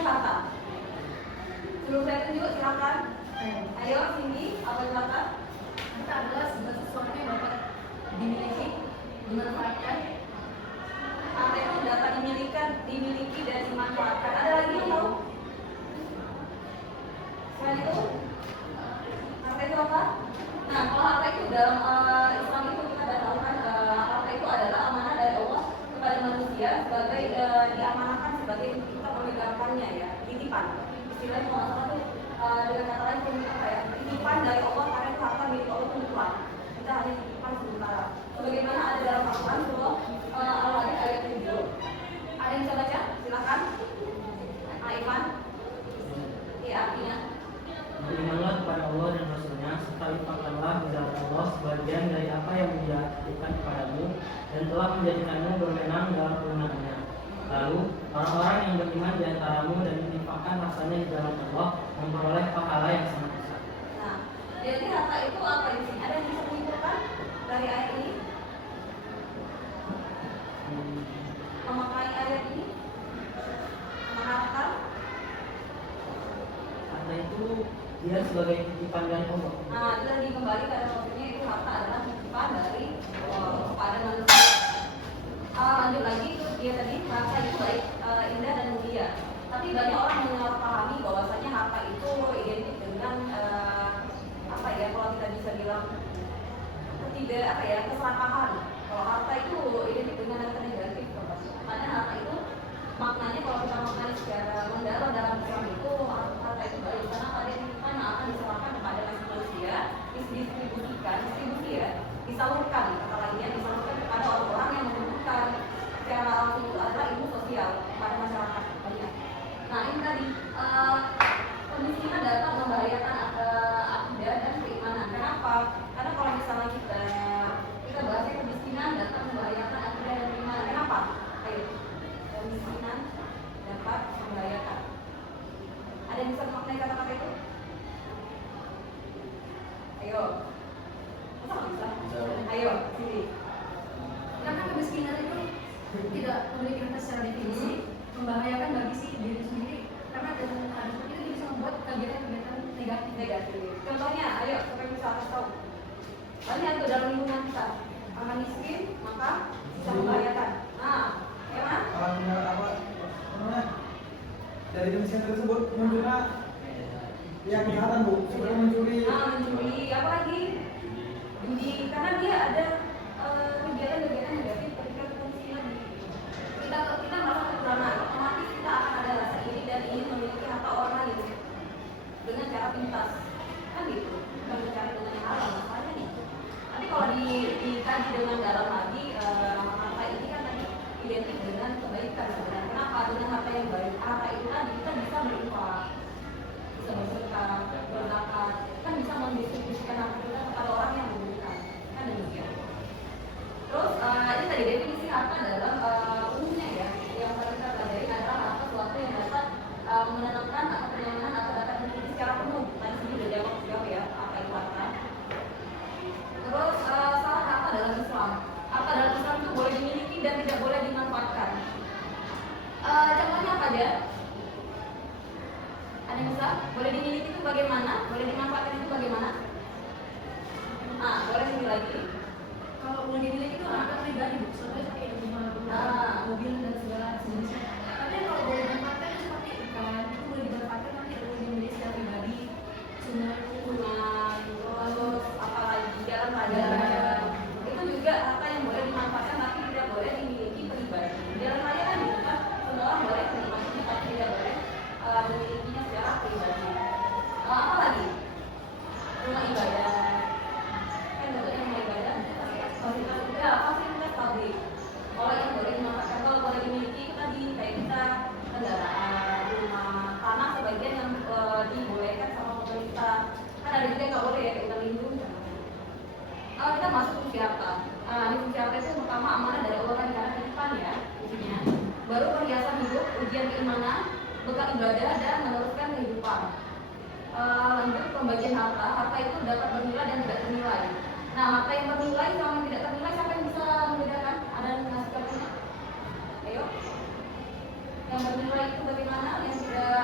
itu harta. Sebelum saya tunjuk, silakan. Ayo, Cindy, apa itu harta? Harta adalah segala sesuatu yang dapat dimiliki, dimanfaatkan. Harta itu dapat dimiliki dan dimanfaatkan. Ada lagi yang tahu? Selain itu, harta itu apa? Nah, kalau harta itu dalam Islam itu kita sudah tahu kan, harta itu adalah amanah dari Allah kepada manusia sebagai diamanahkan sebagai kita memegangkannya ya, titipan. Istilahnya kalau itu dengan kata lain apa ya? Titipan dari Allah karena itu harta milik Allah itu mutlak. Kita hanya titipan sementara. Sebagaimana ada dalam Al-Quran surah Al-Hadid ayat 7. Ada yang bisa baca? Silakan. Iman. Iya, artinya. Berimanlah kepada Allah dan Rasulnya, serta infakkanlah di jalan Allah sebagian dari apa yang Dia titipkan kepadamu dan telah menjadikanmu berwenang dalam kewenangannya. Lalu orang-orang yang beriman di antaramu dan menginfakkan hartanya di jalan Allah memperoleh pahala yang sangat besar. Nah, jadi harta itu apa di sini? Ada yang bisa menyimpulkan dari ayat ini? Memakai ayat ini? Harta? Harta itu dia sebagai titipan dari Allah. Nah, itu tadi kembali pada topiknya itu harta adalah titipan dari kepada manusia. Lanjut lagi itu dia tadi harta itu baik, indah dan mulia. Tapi banyak orang menyalahpahami bahwasanya harta itu identik dengan apa ya, kalau kita bisa bilang keserakahan. Kalau harta itu identik dengan yang negatif. Karena harta itu maknanya kalau kita maknai secara mendalam dalam Islam itu harta itu baik karena pada titipan yang akan diserahkan kepada manusia, distribusi ya, disalurkan kata lainnya disalurkan kepada orang-orang yang membutuhkan. Secara langsung itu adalah ilmu sosial kepada masyarakat banyak. Nah ini tadi kemiskinan dapat membahayakan akidah dan keimanan. Kenapa? Karena kalau misalnya kita bahasnya kemiskinan dapat membahayakan akidah dan keimanan. Kenapa? Ayo, kemiskinan dapat membahayakan. Ada yang bisa memaknai kata-kata itu? Ayo. Masa nggak bisa? Ayo, sini. Karena kemiskinan itu tidak memiliki kata secara definisi, membahayakan bagi si diri sendiri. Karena dengan hal seperti itu bisa membuat kegiatan-kegiatan negatif. Contohnya, ayo supaya bisa kasih tahu. Banyak tuh dalam lingkungan kita. Karena miskin, maka bisa membahayakan. Nah, ya kan? Dari kemiskinan tersebut munculnya yang kejahatan Bu, seperti mencuri. Mencuri, apa lagi? Judi, karena dia ada kegiatan-kegiatan negatif ketika kemiskinan. Kita merasa kekurangan, otomatis kita akan ada rasa iri dan ingin memiliki harta orang lain dengan cara pintas, kan gitu? Bukan mencari dengan yang halal, masalahnya nih. Tapi kalau dikaji dengan dalam lagi, harta ini kan tadi identik dengan kebaikan sebenarnya. Kenapa? Dengan harta yang baik, harta itu tadi kita bisa berinfak, bisa bersedekah, berzakat, kan bisa mendistribusikan harta kita kepada orang yang membutuhkan, kan demikian. Terus ini tadi definisi harta dalam umumnya ya, yang paling kita pelajari adalah harta sesuatu yang dapat menenangkan atau kenyamanan atau dapat dimiliki secara penuh. Tadi sini udah jawab ya apa itu harta. Terus syarat harta dalam Islam. Harta dalam Islam itu boleh dimiliki dan tidak boleh dimanfaatkan. Contohnya apa aja? Ada yang bisa? Boleh dimiliki itu bagaimana? Boleh dimanfaatkan itu bagaimana? Boleh sini lagi. Kalau boleh dimiliki itu harta pribadi, contohnya kayak rumah, mobil dan segala jenisnya. Tapi kalau boleh dimanfaatkan itu seperti ikan, itu boleh dimanfaatkan tapi tidak boleh dimiliki secara pribadi. Sungai, terus apalagi jalan raya. Itu juga harta yang boleh dimanfaatkan tapi tidak boleh dimiliki pribadi. Jalan raya kan gitu kan, semua orang boleh menikmatinya tapi tidak boleh memilikinya secara pribadi. Apa lagi? Rumah ibadah. Kan bentuknya rumah ibadah. Fasilitas publik. Kalau yang boleh dimanfaatkan, kalau boleh dimiliki itu tadi kayak kita kendaraan, rumah, tanah sebagian yang dibolehkan sama pemerintah. Kan ada juga yang nggak boleh ya, kayak hutan lindung. Kalau kita masuk fungsi harta, di fungsi harta itu pertama amanah dari Allah dan karena titipan ya, intinya. Baru perhiasan hidup, ujian keimanan, bekal ibadah dan meneruskan kehidupan. Lanjut pembagian harta, harta itu dapat bernilai dan tidak ternilai. Nah, harta yang bernilai sama yang tidak ternilai, siapa yang bisa membedakan? Ada yang ngasih tahunya? Ayo. Yang bernilai itu bagaimana? Yang tidak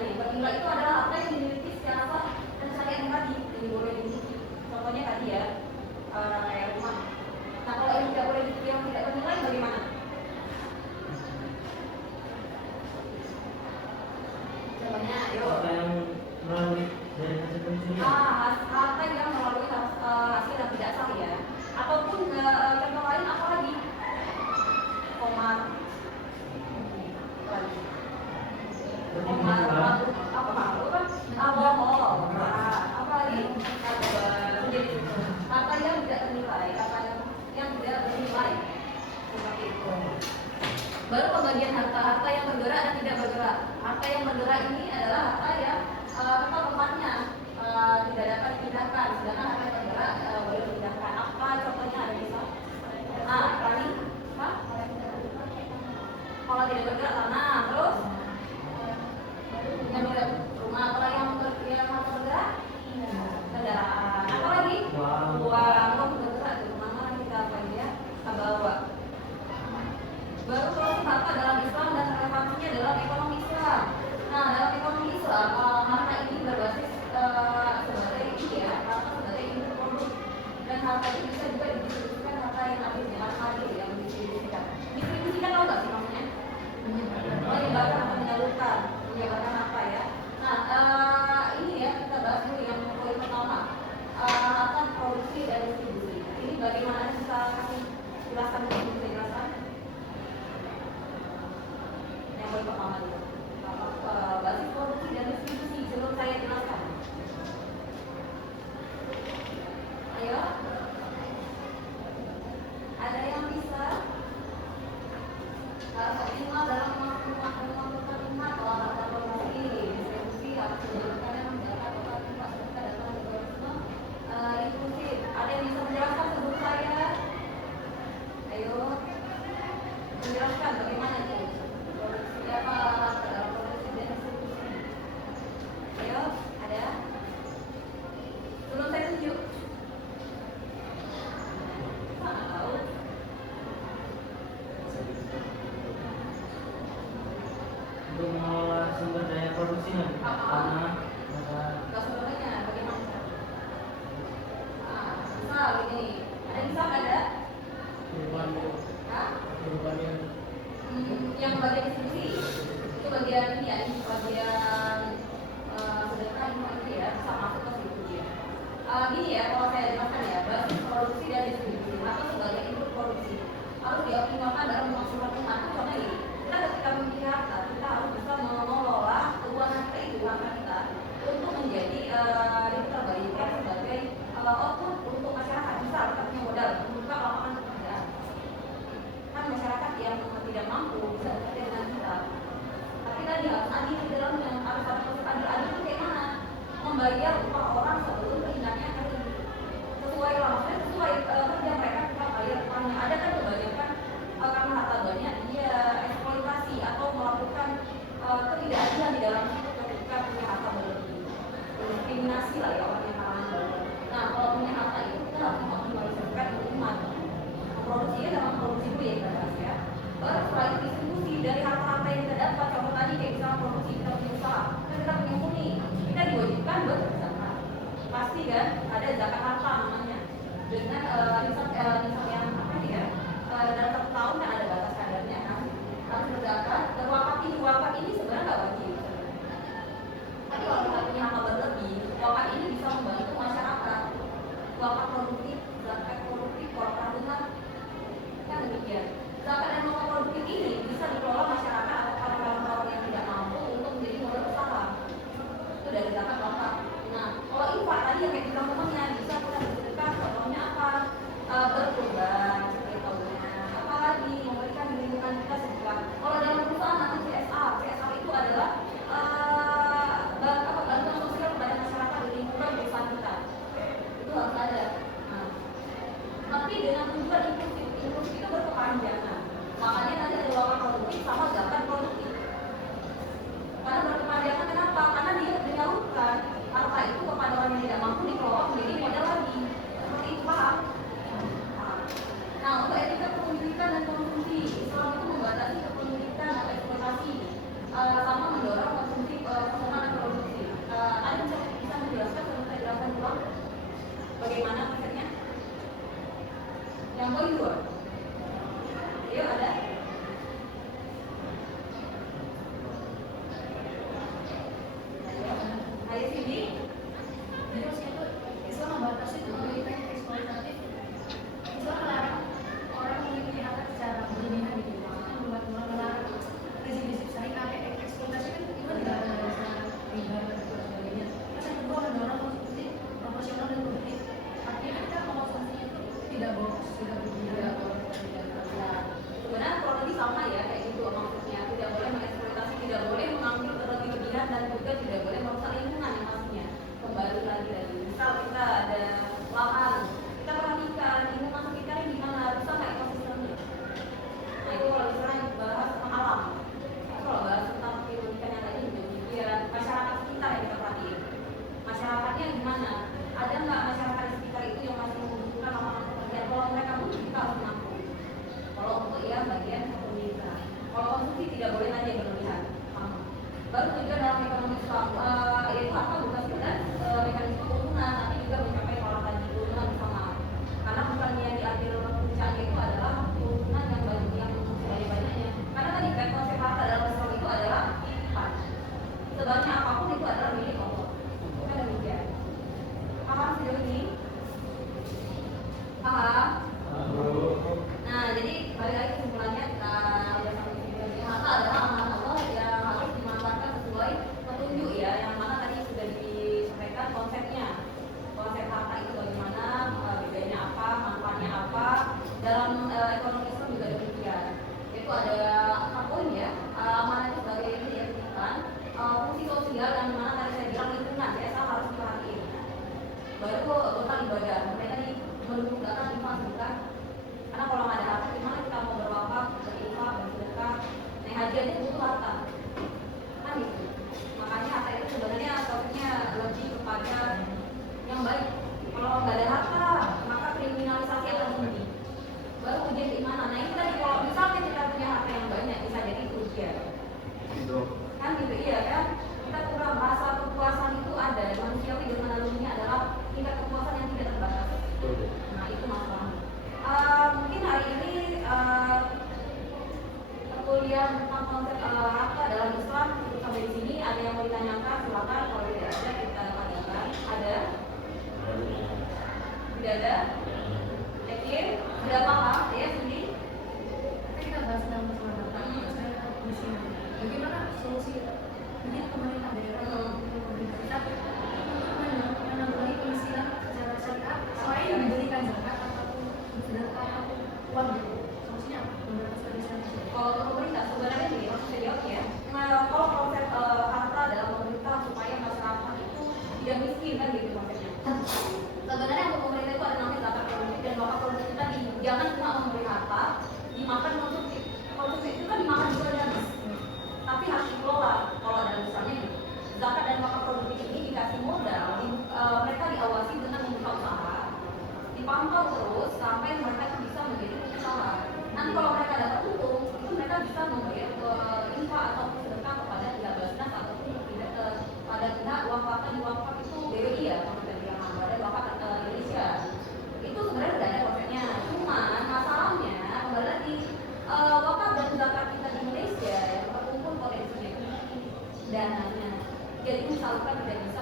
nih, berimba itu adalah harta yang dimiliki secara sah dan syariat yang tadi yang boleh dimiliki. Contohnya tadi ya, kayak rumah. Nah kalau yang tidak boleh dimiliki yang tidak bernilai bagaimana? Contohnya, ayo. Apa yang melalui dari hasil pencurian? Harta yang melalui hasil yang tidak sah ya. Ataupun contoh lain apa lagi? Komar. Komar, apa malu kan? Bohong. Apa lagi? Jadi harta yang tidak ternilai, harta yang tidak bernilai. Seperti itu. Baru pembagian harta yang bergerak dan tidak bergerak. Harta yang bergerak ini adalah harta yang tempat tempatnya tidak dapat dipindahkan, sedangkan harta yang bergerak boleh dipindahkan. Apa contohnya ada bisa? Tadi, kalau tidak bergerak tanah, terus yang tidak rumah, atau yang bergerak kendaraan, apa lagi? Uang bergerak di mana kita bawa. Baru proses harta dalam Islam dan relevansinya dalam ekonomi Islam. Nah, dalam ekonomi Islam, harta ini berbasis sebagai ini ya, harta sebagai input produk. Dan harta ini bisa juga didistribusikan harta yang habis yang didistribusikan. Distribusikan tahu nggak sih namanya? Menyebarkan atau menyalurkan, menyebarkan apa ya? Nah, ini ya kita bahas dulu yang poin pertama, harta produksi dan distribusi. Ini bagaimana kita kasih jelasan dulu, jelasan? Yang poin pertama dulu. Basis produksi dan distribusi sebelum saya jelaskan. Ayo, ada yang bisa? Optimal dalam rumah kalau harta produksi, distribusi harus dilakukan yang menjaga total tempat serta dalam algoritma inklusif. Ada yang bisa menjelaskan sebelum saya? Ayo, menjelaskan bagaimana itu produksi apa harta dalam produksi dan distribusi. Ayo, ada? Sebelum saya tunjuk. Tahu? Untuk mengelola sumber daya produksinya, tanah, Gak sebenarnya bagaimana? Misal ini, ada misal ada? Hah? Yang bagian distribusi itu bagian ini ya, ini bagian sedekah ini ya, bisa masuk ke situ dia. Gini ya, kalau saya jelaskan ya, basis produksi dan distribusi atau sebagai input produksi harus dioptimalkan dalam memaksimalkan harta. Contohnya ini, kita ketika memiliki harta, kita harus bisa mengelola keuangan kita itu, harta kita untuk menjadi diterbaikkan sebagai output untuk masyarakat. Misal kita punya modal membuka lapangan pekerjaan, kan masyarakat yang tidak mampu bisa bekerja dengan kita. Tapi tadi harus adil di dalamnya, harus ada proses adil itu kayak mana? Membayar upah orang sebelum kehindaannya sesuai maksudnya sesuai kerja mereka, kita bayar upahnya. Ada kan kebanyakan karena harta banyak dia eksploitasi atau melakukan ketidakadilan di dalam itu ketika punya harta berlebih, diskriminasi lah ya orang yang kalangan bawah. Nah kalau punya harta itu kita harus mengoptimalkan umat, memproduksinya dalam produksi itu ya kita bahas ya. Baru setelah itu distribusi dari harta-harta yang kita dapat. Contoh tadi kayak misalnya produksi kita punya usaha, kan kita punya murni, kita diwajibkan buat berzakat. Pasti kan ada zakat harta namanya. Dengan nisab yang apa ya? Dalam satu tahun kan ada batas kadarnya kan. Harus berzakat. Dan wakaf ini sebenarnya nggak wajib. Tapi kalau kita punya harta berlebih, wakaf ini bisa membantu masyarakat. Wakaf produktif, zakat produktif, wakaf tabungan, kan demikian. Zakat dan wakaf produktif ini bisa dikelola masyarakat atau orang-orang yang tidak mampu untuk menjadi modal usaha. Itu dari zakat wakaf. Nah, kalau infak tadi yang kayak kita ngomongnya bisa kita bersedekah. Contohnya apa? Berkurban, seperti contohnya. Apalagi memberikan lingkungan kita sedekah. Kalau dalam perusahaan nanti CSR itu adalah bantuan sosial kepada masyarakat di lingkungan perusahaan kita. Itu harus ada. dan juga tidak boleh merusak lingkungan yang pastinya. Kembali lagi dari misal kita ada lahan, kita perhatikan lingkungan sekitar ini gimana, rusak nggak ekosistemnya. Nah itu kalau misalnya bahas tentang alam, kalau bahas tentang keunikan yang tadi juga demikian, masyarakat sekitar yang kita perhatiin. Masyarakatnya gimana? Ada nggak masyarakat di sekitar itu yang masih membutuhkan lapangan pekerjaan? Kalau mereka butuh, kita harus menampung. Kalau untuk ya bagian pemerintah. Kalau konsumsi tidak boleh tadi yang berlebihan. Baru tujuan dalam ekonomi Islam yaitu apa? Bukan sekedar mekanisme kerukunan, tapi juga mencapai pola tadi kerukunan bersama. Karena bukan yang diambil puncaknya itu adalah kerukunan yang banyak-banyaknya. Karena tadi kan konsep harta dalam Islam itu adalah titipan. Sebanyak apapun itu adalah milik Allah. Kan demikian. Paham sejauh ini? Paham? Nah, jadi balik lagi kesimpulannya kita udah sampai di sini. Harta adalah amanah Allah yang harus dimanfaatkan sesuai petunjuk ya, yang mana tadi sudah disampaikan konsepnya. Konsep harta itu bagaimana, bedanya apa, manfaatnya apa. Dalam ekonomi Islam juga demikian. Itu ada 4 poin ya. Amanah itu sebagai ini ya, fungsi sosial yang mana tadi saya bilang lingkungan ya, saya harus diperhatiin. Baru total ibadah, mereka tadi mendukung zakat, infak, sedekah. Karena kalau nggak ada harta, gimana kita mau berwakaf, berinfak, bersedekah? Naik haji aja butuh harta, kan gitu. Makanya harta itu sebenarnya konsepnya lebih kepada yang baik. Kalau nggak ada harta, maka kriminalisasi akan tinggi. Baru ujian keimanan. Nah ini tadi kalau misalnya kita punya harta yang banyak, bisa jadi itu ujian. Kan gitu, iya kan? Kita kurang rasa kepuasan itu ada. Manusiawi dengan alumninya adalah tingkat kepuasan yang tidak terbatas. Nah itu masalahnya. Mungkin hari ini perkuliahan tentang konsep harta dalam Islam cukup sampai di sini. Ada yang mau ditanyakan? Silakan. Kalau tidak ada kita lanjutkan. Ada? Tidak ada? Yakin? Sudah paham? Ya sini. Kita bahas tentang masalah harta. Saya di sini. Bagaimana solusi mungkin pemerintah daerah pemerintah kita menanggulangi kemiskinan secara syariat selain memberikan zakat ataupun sedekah atau uang gitu. Solusinya apa? Memberantas kemiskinan. Kalau untuk pemerintah sebenarnya ini maksud saya jawab ya. Nah, kalau konsep harta dalam pemerintah supaya masyarakat itu tidak miskin kan gitu konsepnya. Sebenarnya untuk pemerintah itu ada namanya zakat produktif dan wakaf produktif tadi. Jangan cuma memberi harta dimakan konsumsi. Konsumsi itu kan dimakan juga dan habis. Tapi harus dikelola. Kalau dalam misalnya gitu. Zakat dan wakaf produktif ini dikasih modal, mereka diawasi dengan membuka usaha, dipantau terus sampai mereka itu bisa menjadi pengusaha. Nanti kalau mereka dapat untung, itu mereka bisa membayar infak atau sedekah kepada pihak Basnas ataupun pada pihak wakaf. Di wakaf itu BWI ya, kalau kita bilang ada wakaf Indonesia. Itu sebenarnya udah ada konsepnya. Cuman masalahnya kembali lagi wakaf dan zakat kita di Indonesia yang terkumpul potensinya tinggi dananya. Jadi misalkan tidak bisa